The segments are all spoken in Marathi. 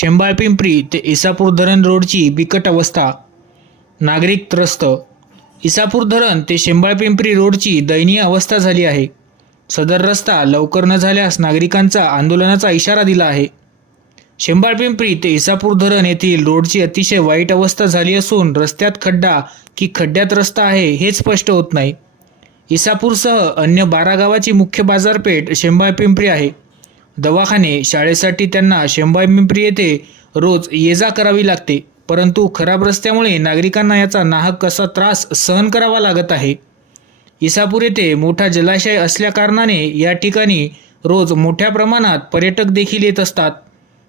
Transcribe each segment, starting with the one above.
शेंबाळपिंपरी ते इसापूर धरण रोडची बिकट अवस्था. नागरिक त्रस्त. इसापूर धरण ते शेंबाळ पिंपरी रोडची दयनीय अवस्था झाली आहे. सदर रस्ता लवकर न झाल्यास नागरिकांचा आंदोलनाचा इशारा दिला आहे. शेंबाळ पिंपरी ते इसापूर धरण येथील रोडची अतिशय वाईट अवस्था झाली असून रस्त्यात खड्डा की खड्ड्यात रस्ता आहे हे स्पष्ट होत नाही. इसापूरसह अन्य बारा गावाची मुख्य बाजारपेठ शेंबाळ पिंपरी आहे. दवाखाने शाळेसाठी त्यांना शेंबाळपिंपरी येथे रोज ये जा करावी लागते. परंतु खराब रस्त्यामुळे नागरिकांना याचा नाहक कसा त्रास सहन करावा लागत आहे? इसापूर येथे मोठा जलाशय असल्याकारणाने या ठिकाणी रोज मोठ्या प्रमाणात पर्यटक देखील येत असतात.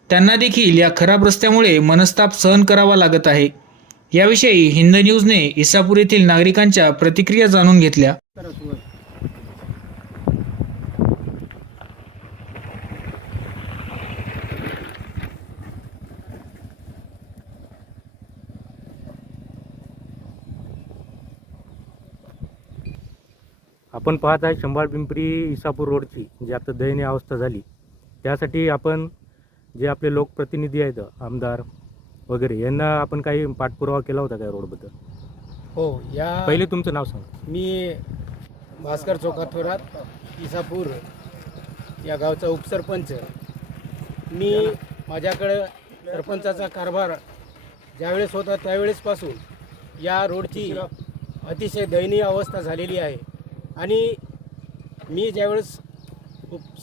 त्यांना देखील या खराब रस्त्यामुळे मनस्ताप सहन करावा लागत आहे. याविषयी हिंद न्यूजने इसापूर येथील नागरिकांच्या प्रतिक्रिया जाणून घेतल्या. आपण पाहत आहे शंभाळ पिंपरी इसापूर रोडची जी आता दयनीय अवस्था झाली. त्यासाठी आपण जे आपले लोकप्रतिनिधी आहेत आमदार वगैरे यांना आपण काही पाठपुरावा केला होता काय रोडबद्दल? हो या पहिले तुमचं नाव सांगा. मी भास्कर चौकाथोरात इसापूर या गावचा उपसरपंच. मी माझ्याकडं सरपंचाचा कारभार ज्यावेळेस होता त्यावेळेसपासून या रोडची अतिशय दयनीय अवस्था झालेली आहे. आणि मी ज्यावेळेस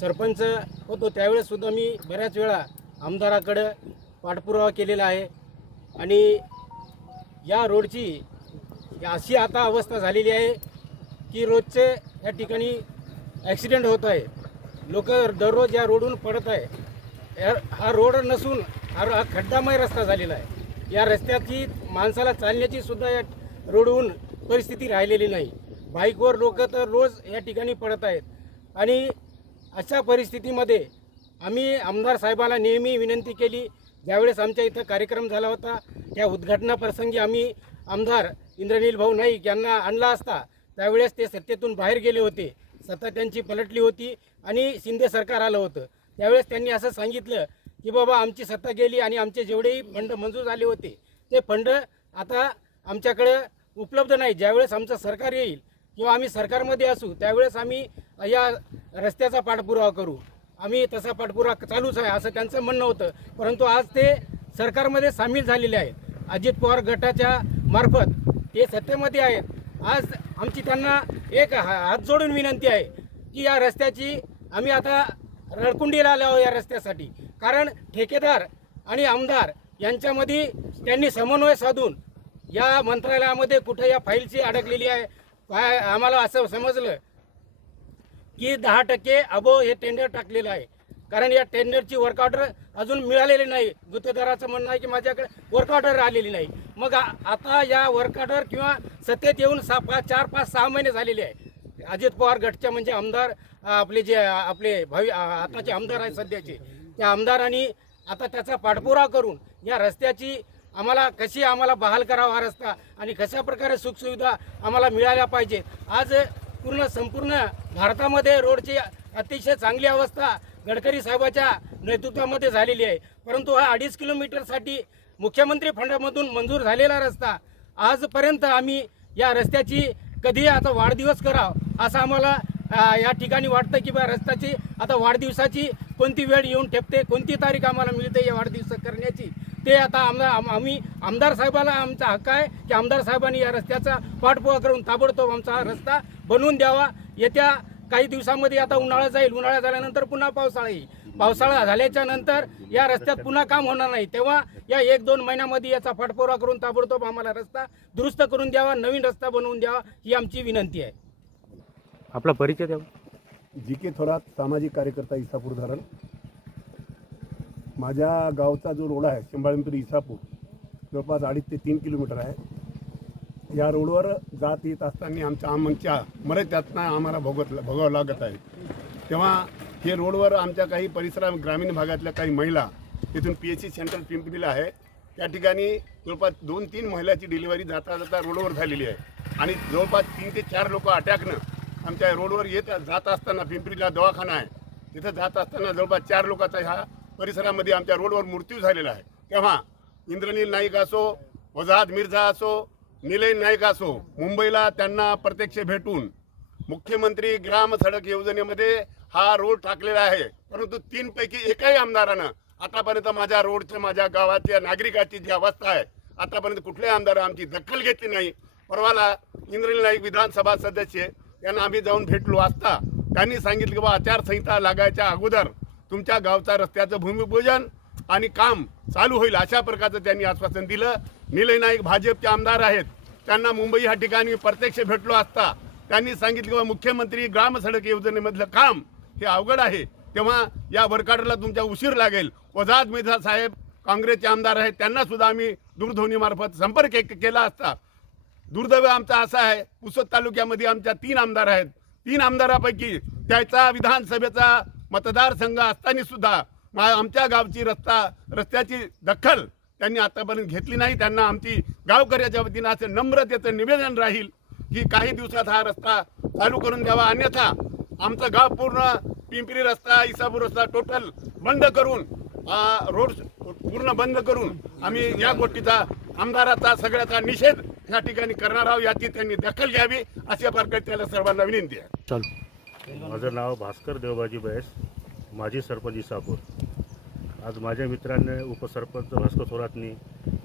सरपंच होतो त्यावेळेससुद्धा मी बऱ्याच वेळा आमदाराकडं पाठपुरावा केलेला आहे. आणि या रोडची अशी आता अवस्था झालेली आहे की रोजचे या ठिकाणी ॲक्सिडेंट होत आहे. लोक दररोज या रोडून पडत आहे. या हा रोड नसून हा हा खड्डामय रस्ता झालेला आहे. या रस्त्याची माणसाला चालण्याची सुद्धा या रोडहून परिस्थिती राहिलेली नाही. बाईकवर लोक तर रोज या ठिकाणी पडत आहेत. आणि अशा परिस्थितीमध्ये आम्ही आमदार साहेबाला नेहमी विनंती केली. ज्यावेळेस आमच्या इथं कार्यक्रम झाला होता त्या उद्घाटनाप्रसंगी आम्ही आमदार इंद्रनील भाऊ नाईक यांना आणला असता त्यावेळेस ते सत्तेतून बाहेर गेले होते. सत्ता त्यांची पलटली होती आणि शिंदे सरकार आलं होतं. त्यावेळेस त्यांनी असं सांगितलं की बाबा आमची सत्ता गेली आणि आमचे जेवढेही फंड मंजूर झाले होते ते फंड आता आमच्याकडं उपलब्ध नाही ज्यावेळेस आमचं सरकार येईल किंवा आम्ही सरकारमध्ये असू त्यावेळेस आम्ही या रस्त्याचा पाठपुरावा करू. आम्ही तसा पाठपुरावा चालूच आहे असं त्यांचं म्हणणं होतं. परंतु आज ते सरकारमध्ये सामील झालेले आहेत. अजित पवार गटाच्या मार्फत ते सत्तेमध्ये आहेत. आज आमची त्यांना एक हा- हात जोडून विनंती आहे की या रस्त्याची आम्ही आता रडकुंडीला आलो या रस्त्यासाठी. कारण ठेकेदार आणि आमदार यांच्यामध्ये त्यांनी समन्वय साधून या मंत्रालयामध्ये कुठं या फाईलची अडकलेली आहे काय आम्हाला असं समजलं की दहा टक्के अबो हे टेंडर टाकलेलं आहे. कारण या टेंडरची वर्क ऑर्डर अजून मिळालेली नाही. गुत्तेदाराचं म्हणणं आहे की माझ्याकडे वर्क ऑर्डर आलेली नाही. मग आता या वर्क ऑर्डर किंवा सत्तेत येऊन सहा पाच चार पाच सहा महिने झालेले आहे. अजित पवार गटचे म्हणजे आमदार आपले जे आपले भावी आताचे आमदार आहेत सध्याचे. त्या आमदारांनी आता त्याचा पाठपुरावा करून या रस्त्याची आम्हाला कशी आम्हाला बहाल करावा हा रस्ता आणि कशा प्रकारे सुखसुविधा आम्हाला मिळाल्या पाहिजेत आज पूर्ण संपूर्ण भारतामध्ये रोडची अतिशय चांगली अवस्था गडकरी साहेबाच्या नेतृत्वामध्ये झालेली आहे. परंतु हा अडीच किलोमीटरसाठी मुख्यमंत्री फंडामधून मंजूर झालेला रस्ता आजपर्यंत आम्ही या रस्त्याची कधी आता वाढदिवस कराव असं आम्हाला या ठिकाणी वाटतं की बा रस्त्याची आता वाढदिवसाची कोणती वेळ येऊन ठेपते कोणती तारीख आम्हाला मिळते या वाढदिवस करण्याची? ते आता आमदार आम- आम्ही आमदार साहेबाला आमचा हक्क आहे की आमदार साहेबांनी या रस्त्याचा पाठपुरावा करून ताबडतोब आमचा हा रस्ता बनवून द्यावा. येत्या काही दिवसामध्ये आता उन्हाळा जाईल. उन्हाळा झाल्यानंतर पुन्हा पावसाळा येईल. पावसाळा झाल्याच्यानंतर या रस्त्यात पुन्हा काम होणार नाही. तेव्हा या एक दोन महिन्यामध्ये याचा पाठपुरावा करून ताबडतोब आम्हाला रस्ता दुरुस्त करून द्यावा. नवीन रस्ता बनवून द्यावा ही आमची विनंती आहे. आपला परिचय द्या. जी के थोरात सामाजिक कार्यकर्ता इसापूर धरण. माझ्या गावचा जो रोड आहे शिंबाळपिंपरी इसापूर जवळपास अडीच ते तीन किलोमीटर आहे. या रोडवर जात येत असताना आमच्या आमच्या मरेच त्यातनं आम्हाला भोगत भोगावं लागत आहे. तेव्हा हे रोडवर आमच्या काही परिसरा ग्रामीण भागातल्या काही महिला तिथून पी एच सी सेंटर पिंपरीला आहे. त्या ठिकाणी जवळपास दोन तीन महिलाची डिलिव्हरी जाता जाता रोडवर झालेली आहे. आणि जवळपास तीन ते चार लोक अटॅकनं आमच्या रोडवर येत जात असताना पिंपरीला दवाखाना आहे. तिथं जात असताना जवळपास चार लोकांचा हा परिसरामध्ये आमच्या रोडवर मृत्यू झालेला आहे. तेव्हा इंद्रनील नाईक असो वजाद मिर्झा असो निलय नाईक असो मुंबईला त्यांना प्रत्यक्ष भेटून मुख्यमंत्री ग्राम सडक योजनेमध्ये हा रोड टाकलेला आहे. परंतु तीनपैकी एकाही आमदारानं आतापर्यंत माझ्या रोडच्या माझ्या गावाच्या नागरिकाची जी अवस्था आहे आतापर्यंत कुठल्याही आमदार आमची दखल घेतली नाही. परवाला इंद्रनील नाईक विधानसभा सदस्य यांना आम्ही जाऊन भेटलो असता त्यांनी सांगितलं की बा आचारसंहिता लागायच्या अगोदर तुमच्या गावचा रस्त्याचं भूमिपूजन आणि काम चालू होईल अशा प्रकारचं त्यांनी आश्वासन दिलं. निलय नाईक भाजपचे आमदार आहेत. त्यांना मुंबई ह्या ठिकाणी प्रत्यक्ष भेटलो असता त्यांनी सांगितलं की बा मुख्यमंत्री ग्राम सडक योजनेमधलं काम हे अवघड आहे. तेव्हा या वरकाडला तुमच्या उशीर लागेल. वजाद मिर्झा साहेब काँग्रेसचे आमदार आहेत. त्यांना सुद्धा आम्ही दूरध्वनीमार्फत संपर्क केला असता. दुर्दैव आमचा असा आहे पुसद तालुक्यामध्ये आमच्या तीन आमदार आहेत. तीन आमदारापैकी त्याचा विधानसभेचा मतदारसंघ असताना सुद्धा मा- आमच्या गावची रस्ता रस्त्याची दखल त्यांनी आतापर्यंत घेतली नाही. त्यांना आमची गावकऱ्याच्या वतीनं असं नम्रतेचं निवेदन राहील की काही दिवसात हा रस्ता चालू करून द्यावा. अन्यथा आमचं गाव पूर्ण पिंपरी रस्ता इसापूर रस्ता टोटल बंद करून रोड पूर्ण बंद करून आम्ही या गोष्टीचा आमदाराचा सगळ्याचा निषेध या ठिकाणी करणार आहोत. याची त्यांनी दखल घ्यावी अशा प्रकारे त्याला सर्वांना विनंती आहे. चालू माझं नाव भास्कर देवबाजी बैस माजी सरपंच इसापूर. आज माझ्या मित्राने उपसरपंच भास्कर थोरातनी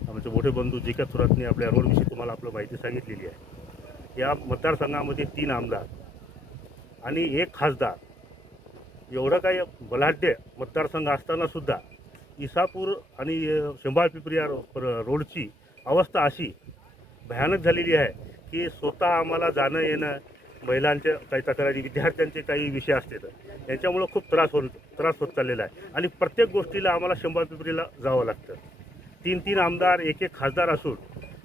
आमचे मोठे बंधू जी के थोरातनी आपल्या रोडविषयी तुम्हाला आपलं माहिती सांगितलेली आहे. या मतदारसंघामध्ये तीन आमदार आणि एक खासदार. एवढं काही बलाढ्य मतदारसंघ असतानासुद्धा इसापूर आणि शिंबाळपिपरी या रो- र- रोडची अवस्था अशी भयानक झालेली आहे की स्वतः आम्हाला जाणं येणं महिलांच्या काही तक्रारी विद्यार्थ्यांचे काही विषय असते तर यांच्यामुळं खूप त्रास होत त्रास होत चाललेला आहे. आणि प्रत्येक गोष्टीला आम्हाला शंभर पिंपरीला जावं लागतं. तीन तीन आमदार एक एक खासदार असून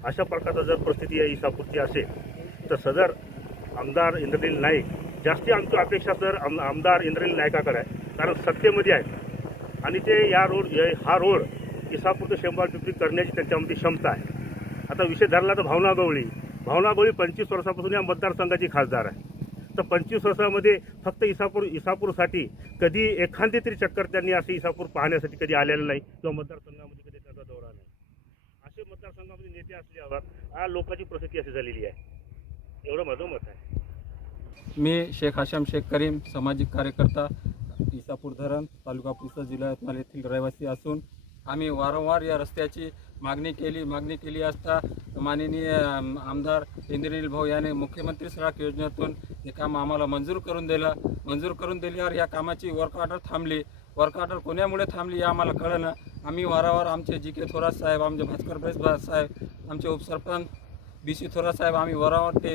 अशा प्रकारचा जर परिस्थिती या इसापूरची असेल तर सदर आमदार इंद्रनील नाईक जास्ती आमची अपेक्षा तर आम आमदार इंद्रनील नायकाकडे आहे कारण सत्तेमध्ये आहेत. आणि ते या रोड हा रोड इसापूर ते शेंबाळ पिंपरी करण्याची त्यांच्यामध्ये क्षमता आहे. आता विषय धरला तर भावना गवळी. भावना बळी पंचवीस वर्षापासून या मतदारसंघाची खासदार आहे. तर पंचवीस वर्षामध्ये फक्त इसापूर इसापूरसाठी कधी एखादी तरी चक्कर त्यांनी असे इसापूर पाहण्यासाठी कधी आलेलं नाही किंवा मतदारसंघामध्ये कधी त्याचा दौरा नाही. असे मतदारसंघामध्ये नेते असल्यावर हा लोकांची प्रसिद्धी अशी झालेली आहे. एवढं माझं मत आहे. मी शेख हाशम शेख करीम सामाजिक कार्यकर्ता इसापूर धरण तालुका पुसद जिल्हा येथील रहिवासी असून आम्ही वारंवार या रस्त्याची मागणी केली मागणी केली असता माननीय आमदार इंद्रनील भाऊ याने मुख्यमंत्री सडक योजनेतून हे काम आम्हाला मंजूर करून दिलं. मंजूर करून दिल्यावर या कामाची वर्क ऑर्डर थांबली. वर्क ऑर्डर कोण्यामुळे थांबली हे आम्हाला कळलं आम्ही वारंवार आमचे जी के थोरात साहेब आमचे भास्कर बेस साहेब आमचे उपसरपंच बी सी थोरात साहेब आम्ही वरावर ते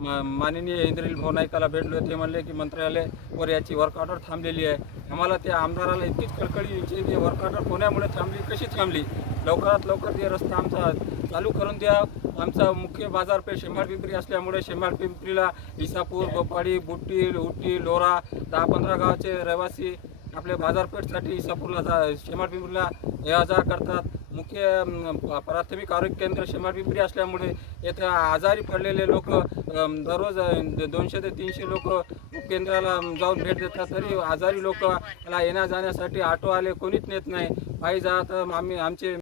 माननीय इंद्रिल भाऊ भेटलो ते म्हणले की मंत्रालयावर याची वर्क ऑर्डर थांबलेली आहे. आम्हाला त्या आमदाराला इतकीच कळकळी यायची की वर्क ऑर्डर कोण्यामुळे थांबली कशी थांबली? लवकरात लवकर ते रस्ता आमचा चालू करून द्या. आमचा मुख्य बाजारपेठ शेंबाळ पिंपरी असल्यामुळे शेंबाळ पिंपरीला इसापूर गोपाडी बुट्टी उटी लोरा दहा पंधरा गावाचे रहिवासी आपल्या बाजारपेठसाठी इसापूरला जा शेमाड पिंपरीला ये जा करतात. मुख्य प- प्राथमिक आरोग्य केंद्र शंभर पिंपरी असल्यामुळे येथे आजारी पडलेले लोक दररोज दोनशे ते तीनशे लोक उपकेंद्राला जाऊन भेट देतात. तरी आजारी लोक याला येण्या जाण्यासाठी ऑटो आले कोणीच नेत नाही. पायी जात आम्ही आमचे